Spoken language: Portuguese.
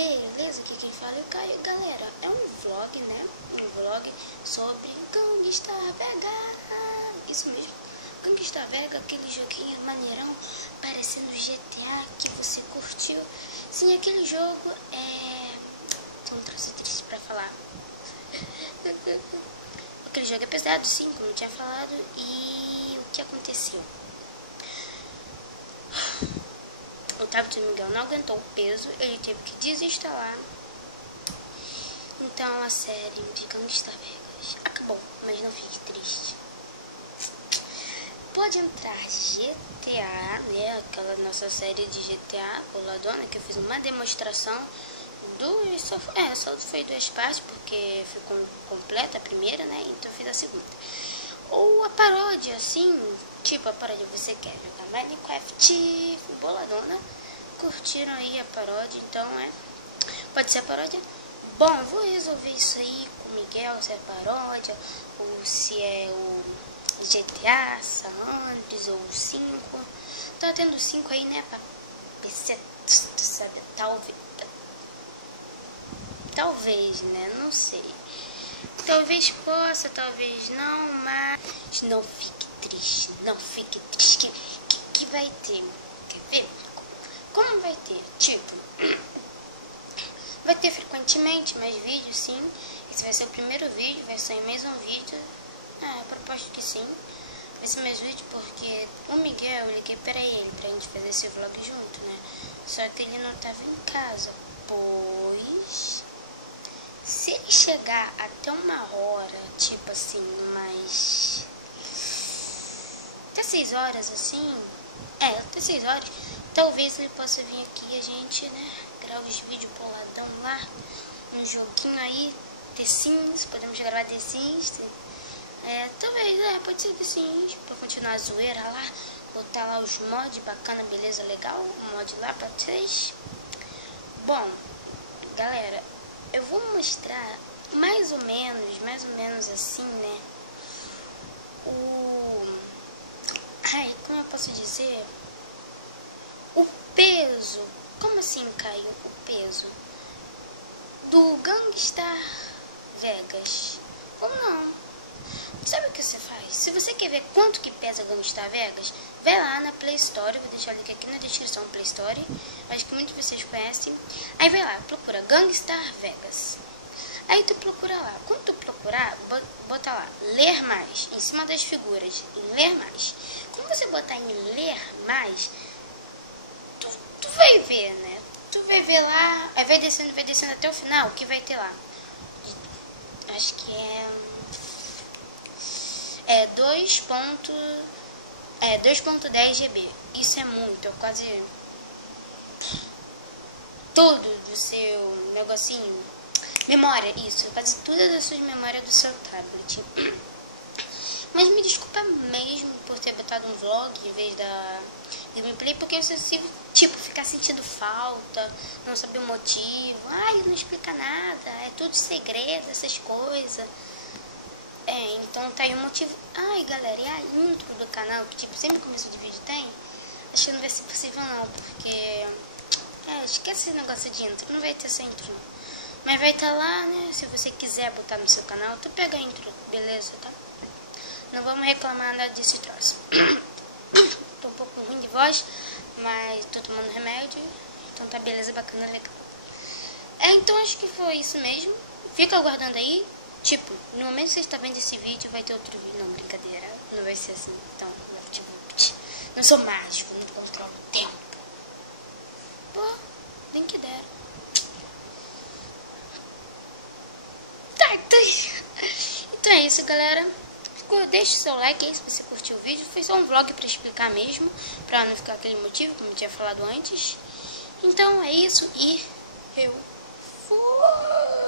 Beleza? Aqui quem fala é o Caio. Galera, é um vlog, né? Um vlog sobre Gangsta Vega. Isso mesmo, Gangsta Vega, aquele joguinho maneirão, parecendo GTA que você curtiu. Sim, aquele jogo Tô um troço triste pra falar. Aquele jogo é pesado, sim, como eu tinha falado. E o que aconteceu? O tablet do Miguel não aguentou o peso, ele teve que desinstalar. Então a série de Gangsta Vegas acabou, mas não fique triste. Pode entrar GTA, né? Aquela nossa série de GTA boladona, que eu fiz uma demonstração só foi 2 partes, porque ficou completa a primeira, né? Então eu fiz a segunda. Ou a paródia, assim, tipo a paródia, você quer jogar Minecraft boladona, curtiram aí a paródia, então pode ser a paródia. Bom, eu vou resolver isso aí com o Miguel, se é paródia, ou se é o GTA, San Andreas, ou o 5. Tá tendo 5 aí, né, pra PC, sabe, talvez, né, não sei. Talvez possa, talvez não, mas não fique triste, não fique triste, que vai ter, quer ver? Como vai ter? Tipo, vai ter frequentemente mais vídeos, sim. Esse vai ser o primeiro vídeo, vai ser mais um vídeo. Eu proposto que sim. Vai ser mais vídeo porque o Miguel, eu liguei pra ele, pra gente fazer esse vlog junto, né? Só que ele não tava em casa, pois se ele chegar até 1 hora, tipo assim, mais até 6 horas, assim, até 6 horas, talvez ele possa vir aqui e a gente, né, gravar os vídeos boladão lá, um joguinho aí, The Sims, podemos gravar The Sims, talvez, pode ser The Sims, pra continuar a zoeira lá, botar lá os mods, bacana, beleza, legal, o mod lá pra vocês. Bom, galera, eu vou mostrar mais ou menos assim, né, como eu posso dizer, o peso, como assim, Caio, o peso do Gangsta Vegas, ou não, sabe o que você faz? Se você quer ver quanto que pesa Gangsta Vegas, vai lá na Play Store, vou deixar o link aqui na descrição, Play Store, acho que muitos de vocês conhecem. Aí vai lá, procura Gangsta Vegas. Aí tu procura lá, quando tu procurar, bota lá, ler mais, em cima das figuras, em ler mais. Quando você botar em ler mais, tu vai ver, né? Tu vai ver lá, aí vai descendo até o final, o que vai ter lá? Acho que é 2.10 GB. Isso é muito, é quase tudo do seu negocinho. Memória, isso, quase todas as suas memórias do seu tablet. Mas me desculpa mesmo por ter botado um vlog em vez da gameplay, porque eu tipo, ficar sentindo falta, não saber o motivo. Não explica nada, é tudo segredo, essas coisas. Então tá aí o motivo. Galera, e a intro do canal, que tipo, sempre no começo do vídeo tem, acho que não vai ser possível não, porque esquece esse negócio de intro, não vai ter essa intro não. Mas vai estar lá, né, se você quiser botar no seu canal, tu pega a intro, beleza, tá? Não vamos reclamar nada desse troço. Tô um pouco ruim de voz, mas tô tomando remédio, então tá beleza, bacana, legal. Então acho que foi isso mesmo. Fica aguardando aí. Tipo, no momento que você está vendo esse vídeo, vai ter outro vídeo. Não, brincadeira, não vai ser assim. Então, não sou mágico, não controlo o tempo. Pô, nem que dera. Então é isso, galera. Deixe seu like aí se você curtiu o vídeo. Foi só um vlog pra explicar mesmo, pra não ficar aquele motivo, como eu tinha falado antes. Então é isso e eu fui.